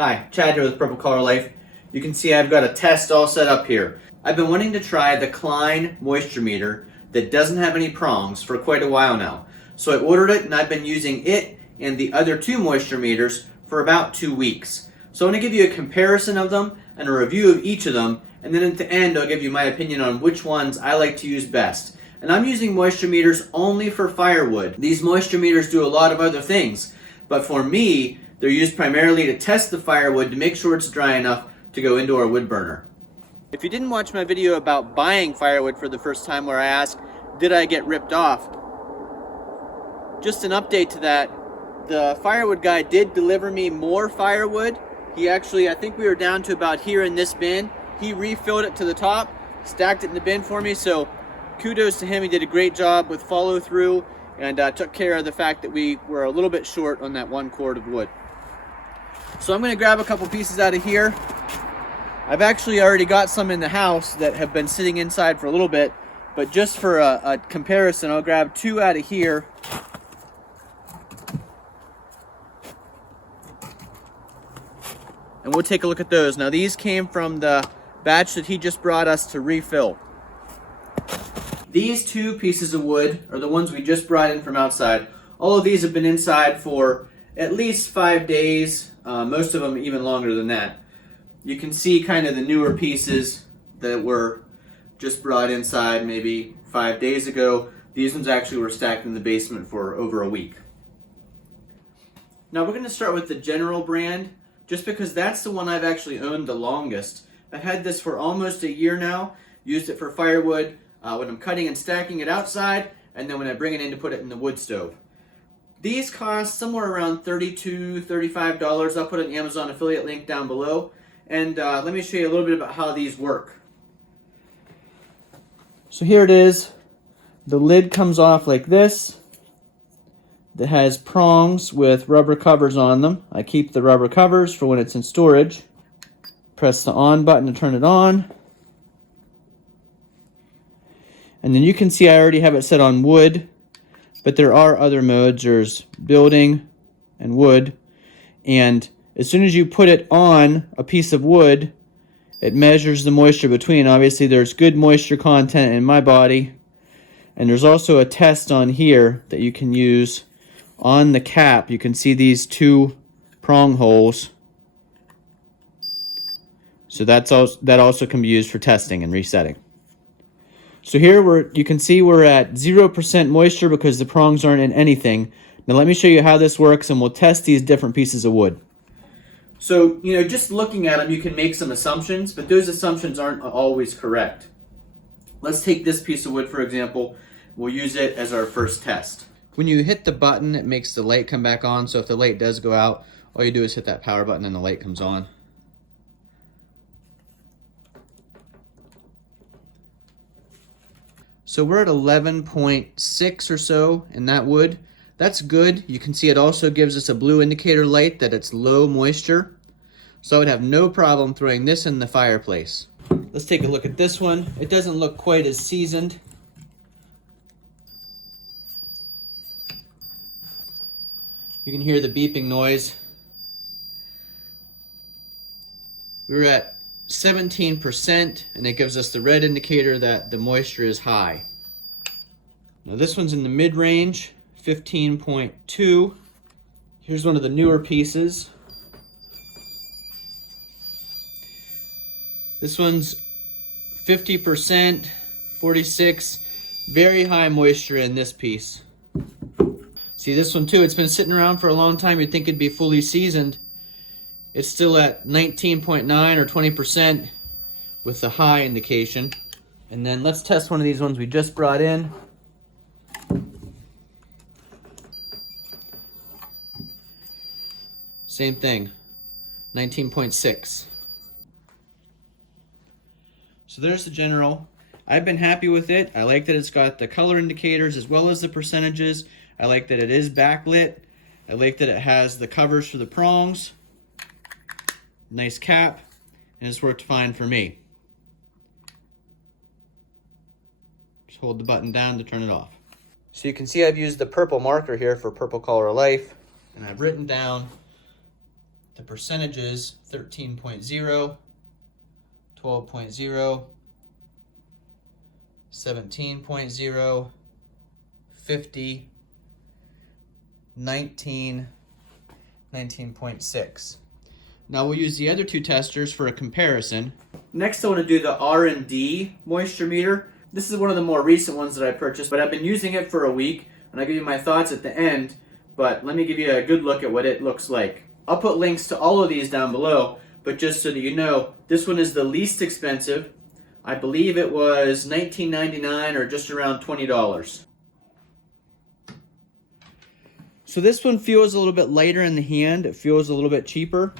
Hi, Chad here with Purple Color Life. You can see I've got a test all set up here. I've been wanting to try the Klein moisture meter that doesn't have any prongs for quite a while now. So I ordered it and I've been using it and the other two moisture meters for about 2 weeks. So I'm going to give you a comparison of them and a review of each of them, and then at the end I'll give you my opinion on which ones I like to use best. And I'm using moisture meters only for firewood. These moisture meters do a lot of other things, but for me, they're used primarily to test the firewood to make sure it's dry enough to go into our wood burner. If you didn't watch my video about buying firewood for the first time where I asked, did I get ripped off? Just an update to that, the firewood guy did deliver me more firewood. He actually, I think we were down to about here in this bin. He refilled it to the top, stacked it in the bin for me, so kudos to him. He did a great job with follow through and took care of the fact that we were a little bit short on that 1 cord of wood. So I'm going to grab a couple pieces out of here. I've actually already got some in the house that have been sitting inside for a little bit, but just for a comparison, I'll grab 2 out of here. And we'll take a look at those. Now these came from the batch that he just brought us to refill. These 2 pieces of wood are the ones we just brought in from outside. All of these have been inside for at least 5 days, most of them even longer than that. You can see kind of the newer pieces that were just brought inside maybe 5 days ago. These ones actually were stacked in the basement for over a week. Now we're going to start with the General brand, just because that's the one I've actually owned the longest. I've had this for almost a year now, used it for firewood when I'm cutting and stacking it outside, and then when I bring it in to put it in the wood stove. These cost somewhere around $32, $35. I'll put an Amazon affiliate link down below. And let me show you a little bit about how these work. So here it is. The lid comes off like this. It has prongs with rubber covers on them. I keep the rubber covers for when it's in storage. Press the on button to turn it on. And then you can see I already have it set on wood. But there are other modes. There's building and wood, and as soon as you put it on a piece of wood, it measures the moisture between. Obviously there's good moisture content in my body, and there's also a test on here that you can use on the cap. You can see these 2 prong holes, so that also can be used for testing and resetting. So here you can see we're at 0% moisture because the prongs aren't in anything. Now let me show you how this works, and we'll test these different pieces of wood. So, just looking at them, you can make some assumptions, but those assumptions aren't always correct. Let's take this piece of wood, for example. We'll use it as our first test. When you hit the button, it makes the light come back on. So if the light does go out, all you do is hit that power button and the light comes on. So we're at 11.6 or so in that wood. That's good. You can see it also gives us a blue indicator light that it's low moisture. So I would have no problem throwing this in the fireplace. Let's take a look at this one. It doesn't look quite as seasoned. You can hear the beeping noise. We're at 17%, and it gives us the red indicator that the moisture is high. Now this one's in the mid-range, 15.2. Here's one of the newer pieces. This one's 50%, 46, very high moisture in this piece. See this one too, it's been sitting around for a long time. You'd think it'd be fully seasoned. It's still at 19.9 or 20% with the high indication. And then let's test one of these ones we just brought in. Same thing, 19.6. So there's the General. I've been happy with it. I like that it's got the color indicators as well as the percentages. I like that it is backlit. I like that it has the covers for the prongs. Nice cap, and it's worked fine for me. Just hold the button down to turn it off. So you can see I've used the purple marker here for Purple Color Life, and I've written down The percentages: 13.0, 12.0, 17.0, 50, 19, 19.6. Now we'll use the other two testers for a comparison. Next I want to do the R&D moisture meter. This is one of the more recent ones that I purchased, but I've been using it for a week, and I'll give you my thoughts at the end, but let me give you a good look at what it looks like. I'll put links to all of these down below, but just so that you know, this one is the least expensive. I believe it was $19.99 or just around $20. So this one feels a little bit lighter in the hand. It feels a little bit cheaper.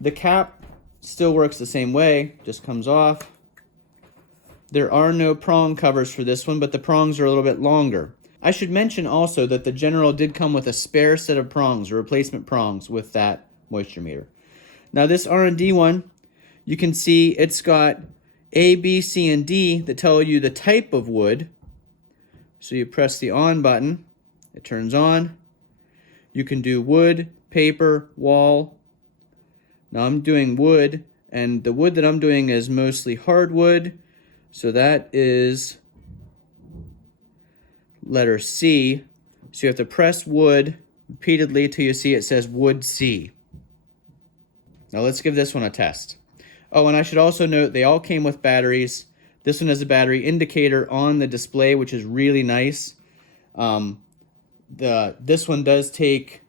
The cap still works the same way, just comes off. There are no prong covers for this one, but the prongs are a little bit longer. I should mention also that the General did come with a spare set of prongs, or replacement prongs, with that moisture meter. Now this R&D one, you can see it's got A, B, C, and D that tell you the type of wood. So you press the on button, it turns on. You can do wood, paper, wall. Now I'm doing wood, and the wood that I'm doing is mostly hardwood. So that is letter C. So you have to press wood repeatedly till you see it says wood C. Now let's give this one a test. Oh, and I should also note they all came with batteries. This one has a battery indicator on the display, which is really nice. This one does take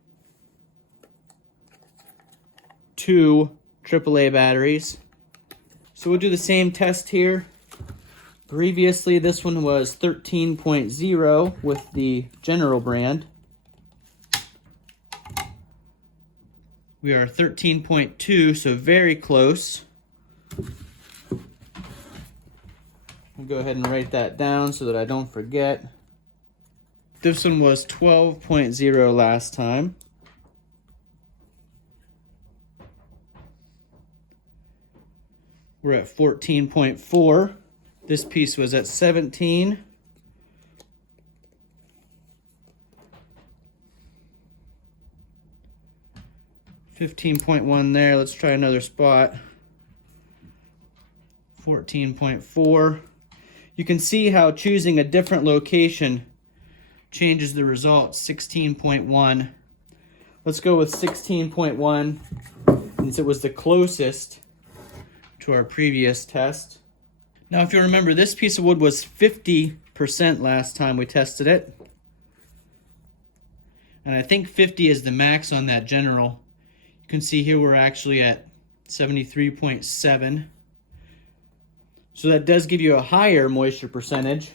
2 AAA batteries. So we'll do the same test here. Previously, this one was 13.0 with the General brand. We are 13.2, so very close. I'll go ahead and write that down so that I don't forget. This one was 12.0 last time. We're at 14.4. This piece was at 17. $15.1 there. Let's try another spot. 14.4. You can see how choosing a different location changes the results. 16.1. Let's go with 16.1 since it was the closest to our previous test. Now, if you remember, this piece of wood was 50% last time we tested it. And I think 50 is the max on that General. You can see here we're actually at 73.7. So that does give you a higher moisture percentage.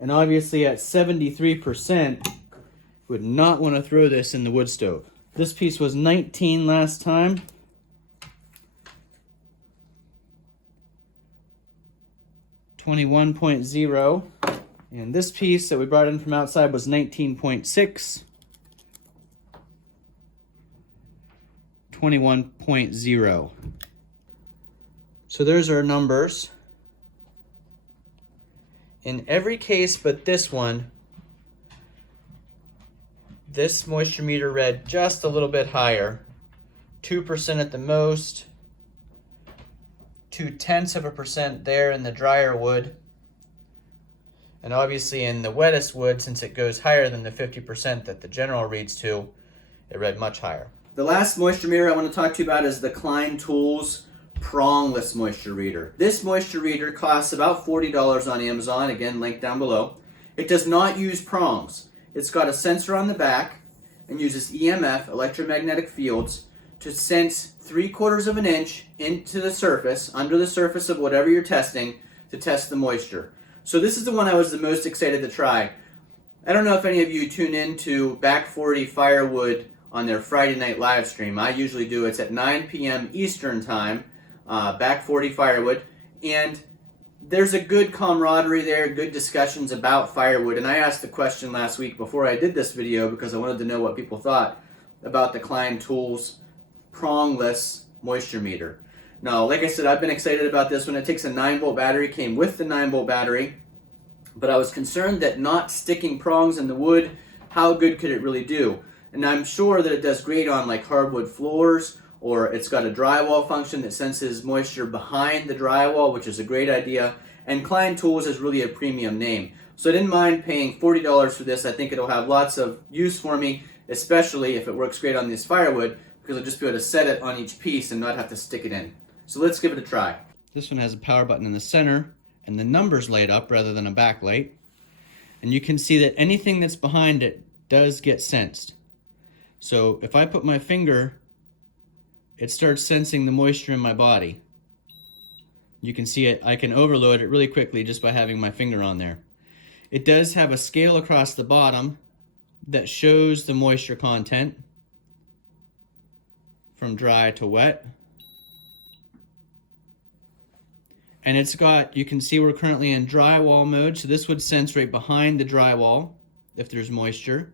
And obviously at 73%, would not want to throw this in the wood stove. This piece was 19 last time. $21.0, and this piece that we brought in from outside was 19.6, 21.0. So there's our numbers. In every case but this one, this moisture meter read just a little bit higher, 2% at the most. 0.2% there in the drier wood, and obviously in the wettest wood, since it goes higher than the 50% that the General reads to, it read much higher. The last moisture meter I want to talk to you about is the Klein Tools prongless moisture reader. This moisture reader costs about $40 on Amazon, again linked down below. It does not use prongs. It's got a sensor on the back and uses EMF, electromagnetic fields, to sense 3/4 of an inch into the surface, under the surface of whatever you're testing, to test the moisture. So this is the one I was the most excited to try. I don't know if any of you tune in to Back 40 Firewood on their Friday night live stream. I usually do. It's at 9 p.m. Eastern time, Back 40 Firewood. And there's a good camaraderie there, good discussions about firewood. And I asked the question last week before I did this video because I wanted to know what people thought about the Klein Tools prongless moisture meter. Now, like I said, I've been excited about this one. It takes a 9-volt battery, came with the 9-volt battery, but I was concerned that not sticking prongs in the wood, how good could it really do? And I'm sure that it does great on like hardwood floors, or it's got a drywall function that senses moisture behind the drywall, which is a great idea. And Klein Tools is really a premium name. So I didn't mind paying $40 for this. I think it'll have lots of use for me, especially if it works great on this firewood, because I'll just be able to set it on each piece and not have to stick it in. So let's give it a try. This one has a power button in the center and the numbers light up rather than a backlight. And you can see that anything that's behind it does get sensed. So if I put my finger, it starts sensing the moisture in my body. You can see it, I can overload it really quickly just by having my finger on there. It does have a scale across the bottom that shows the moisture content from dry to wet. And it's got, you can see we're currently in drywall mode, so this would sense right behind the drywall if there's moisture.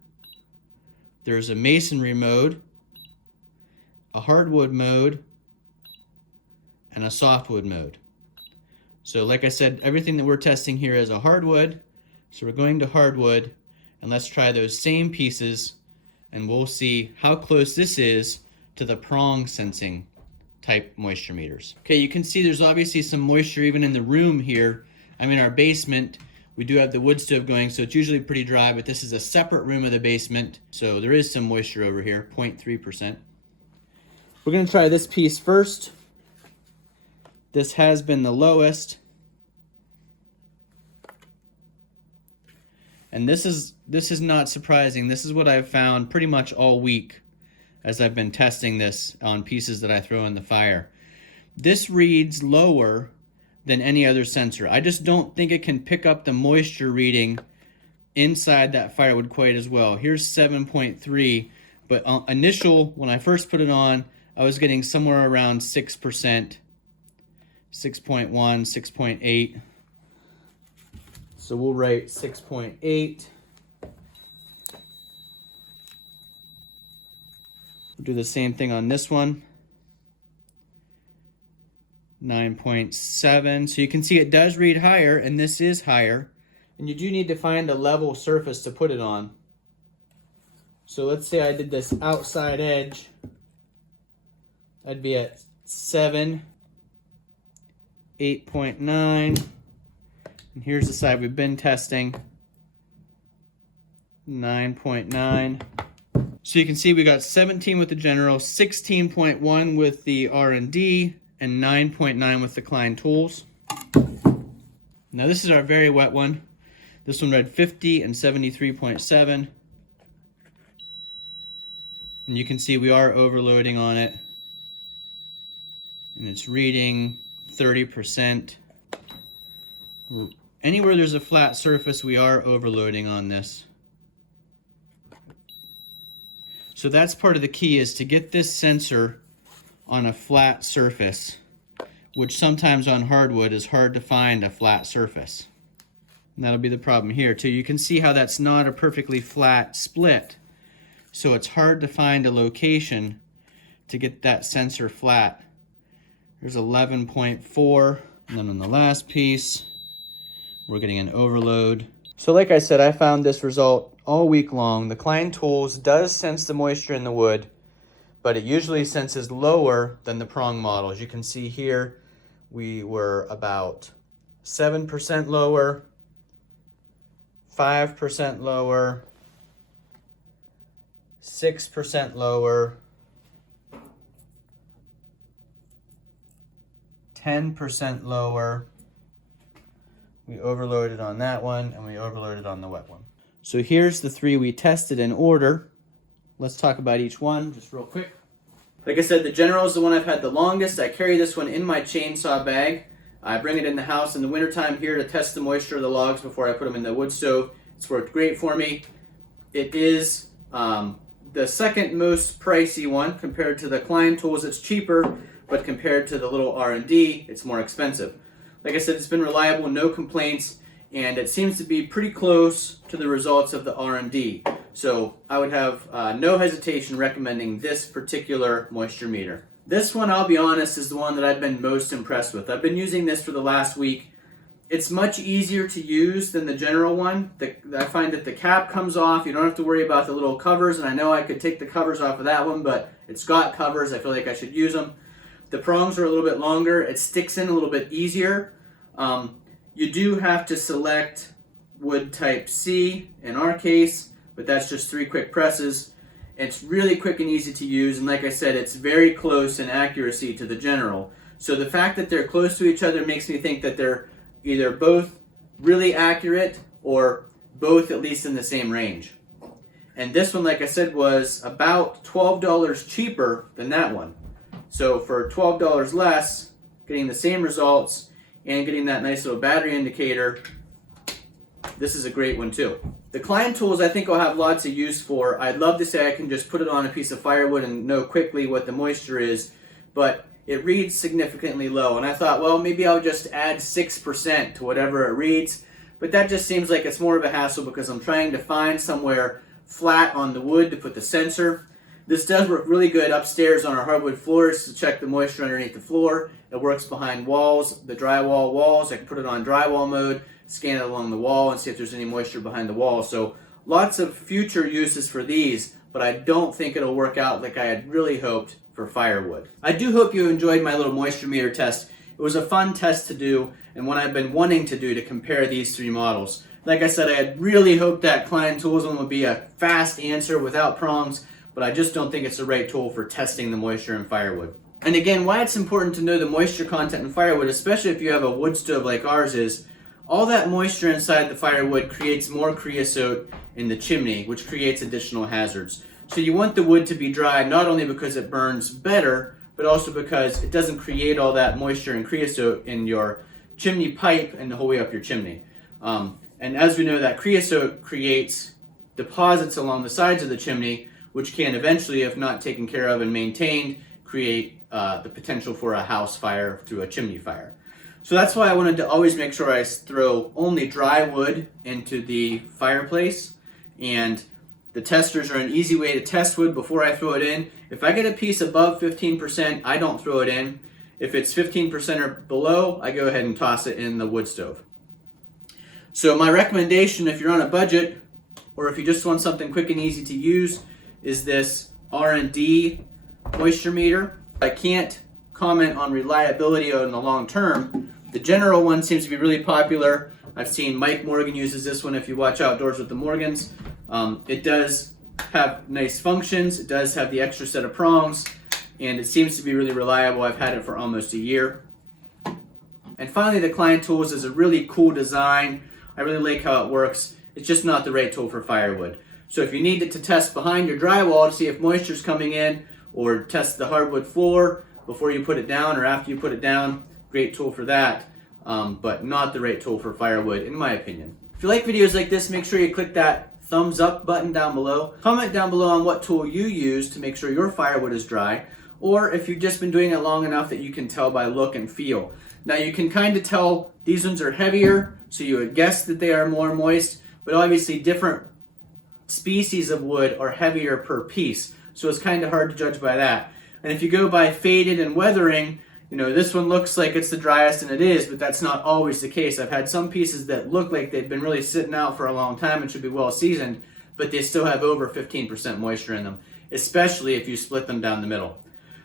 There's a masonry mode, a hardwood mode, and a softwood mode. So like I said, everything that we're testing here is a hardwood, so we're going to hardwood, and let's try those same pieces, and we'll see how close this is to the prong sensing type moisture meters. Okay, you can see there's obviously some moisture even in the room here. I'm in our basement. We do have the wood stove going, so it's usually pretty dry, but this is a separate room of the basement, so there is some moisture over here, 0.3%. We're gonna try this piece first. This has been the lowest. And this is not surprising. This is what I've found pretty much all week as I've been testing this on pieces that I throw in the fire. This reads lower than any other sensor. I just don't think it can pick up the moisture reading inside that firewood quite as well. Here's 7.3, but initial, when I first put it on, I was getting somewhere around 6%, 6.1, 6.8. So we'll write 6.8. We'll do the same thing on this one. 9.7. So you can see it does read higher, and this is higher. And you do need to find a level surface to put it on. So let's say I did this outside edge. I'd be at 7, 8.9. And here's the side we've been testing, 9.9. So you can see we got 17 with the General, 16.1 with the R&D, and 9.9 with the Klein Tools. Now this is our very wet one. This one read 50 and 73.7. And you can see we are overloading on it. And it's reading 30%. Anywhere there's a flat surface, we are overloading on this. So that's part of the key, is to get this sensor on a flat surface, which sometimes on hardwood is hard to find a flat surface. And that'll be the problem here too. You can see how that's not a perfectly flat split. So it's hard to find a location to get that sensor flat. There's 11.4, and then on the last piece, we're getting an overload. So like I said, I found this result all week long. The Klein Tools does sense the moisture in the wood, but it usually senses lower than the prong model. As you can see here, we were about 7% lower, 5% lower, 6% lower, 10% lower. We overloaded on that one, and we overloaded on the wet one. So here's the three we tested in order. Let's talk about each one just real quick. Like I said, the General is the one I've had the longest. I carry this one in my chainsaw bag. I bring it in the house in the wintertime here to test the moisture of the logs before I put them in the wood stove. It's worked great for me. It is the second most pricey one compared to the Klein Tools. It's cheaper, but compared to the little R&D, it's more expensive. Like I said, it's been reliable, no complaints, and it seems to be pretty close to the results of the R&D. So I would have no hesitation recommending this particular moisture meter. This one, I'll be honest, is the one that I've been most impressed with. I've been using this for the last week, It's much easier to use than the general one. I find that the cap comes off. You don't have to worry about the little covers, and I know I could take the covers off of that one, but it's got covers. I feel like I should use them. The prongs are a little bit longer. It sticks in a little bit easier. You do have to select wood type C in our case, but that's just 3 quick presses. It's really quick and easy to use, and like I said, it's very close in accuracy to the general. So the fact that they're close to each other makes me think that they're either both really accurate or both at least in the same range. And this one, like I said, was about $12 cheaper than that one. So for $12 less, getting the same results and getting that nice little battery indicator, this is a great one too. The Klein Tools I think I'll have lots of use for. I'd love to say I can just put it on a piece of firewood and know quickly what the moisture is, but it reads significantly low, and I thought, well, maybe I'll just add 6% to whatever it reads, but that just seems like it's more of a hassle because I'm trying to find somewhere flat on the wood to put the sensor. This does work really good upstairs on our hardwood floors to check the moisture underneath the floor. It works behind walls, the drywall walls. I can put it on drywall mode, scan it along the wall, and see if there's any moisture behind the wall. So lots of future uses for these, but I don't think it'll work out like I had really hoped for firewood. I do hope you enjoyed my little moisture meter test. It was a fun test to do and one I've been wanting to do to compare these 3 models. Like I said, I had really hoped that Klein Tools one would be a fast answer without prongs, but I just don't think it's the right tool for testing the moisture in firewood. And again, why it's important to know the moisture content in firewood, especially if you have a wood stove like ours is, all that moisture inside the firewood creates more creosote in the chimney, which creates additional hazards. So you want the wood to be dry not only because it burns better, but also because it doesn't create all that moisture and creosote in your chimney pipe and the whole way up your chimney. And as we know, that creosote creates deposits along the sides of the chimney, which can eventually, if not taken care of and maintained, create the potential for a house fire through a chimney fire. So that's why I wanted to always make sure I throw only dry wood into the fireplace, and the testers are an easy way to test wood before I throw it in. If I get a piece above 15%, I don't throw it in. If it's 15% or below, I go ahead and toss it in the wood stove. So my recommendation, if you're on a budget, or if you just want something quick and easy to use, is this R&D moisture meter. I can't comment on reliability in the long term. The general one seems to be really popular. I've seen Mike Morgan uses this one if you watch Outdoors with the Morgans. It does have nice functions. It does have the extra set of prongs, and it seems to be really reliable. I've had it for almost a year. And finally, the Klein Tools is a really cool design. I really like how it works. It's just not the right tool for firewood. So if you need it to test behind your drywall to see if moisture's coming in, or test the hardwood floor before you put it down or after you put it down, great tool for that, but not the right tool for firewood in my opinion. If you like videos like this, make sure you click that thumbs up button down below. Comment down below on what tool you use to make sure your firewood is dry, or if you've just been doing it long enough that you can tell by look and feel. Now you can kind of tell these ones are heavier, so you would guess that they are more moist, but obviously different species of wood are heavier per piece, so it's kind of hard to judge by that. And if you go by faded and weathering, you know, this one looks like it's the driest, and it is, but that's not always the case. I've had some pieces that look like they've been really sitting out for a long time and should be well seasoned, but they still have over 15% moisture in them, especially if you split them down the middle.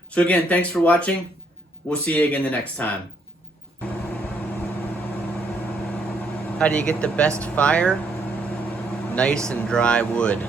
So again, thanks for watching. We'll see you again the next time. How do you get the best fire? Nice and dry wood.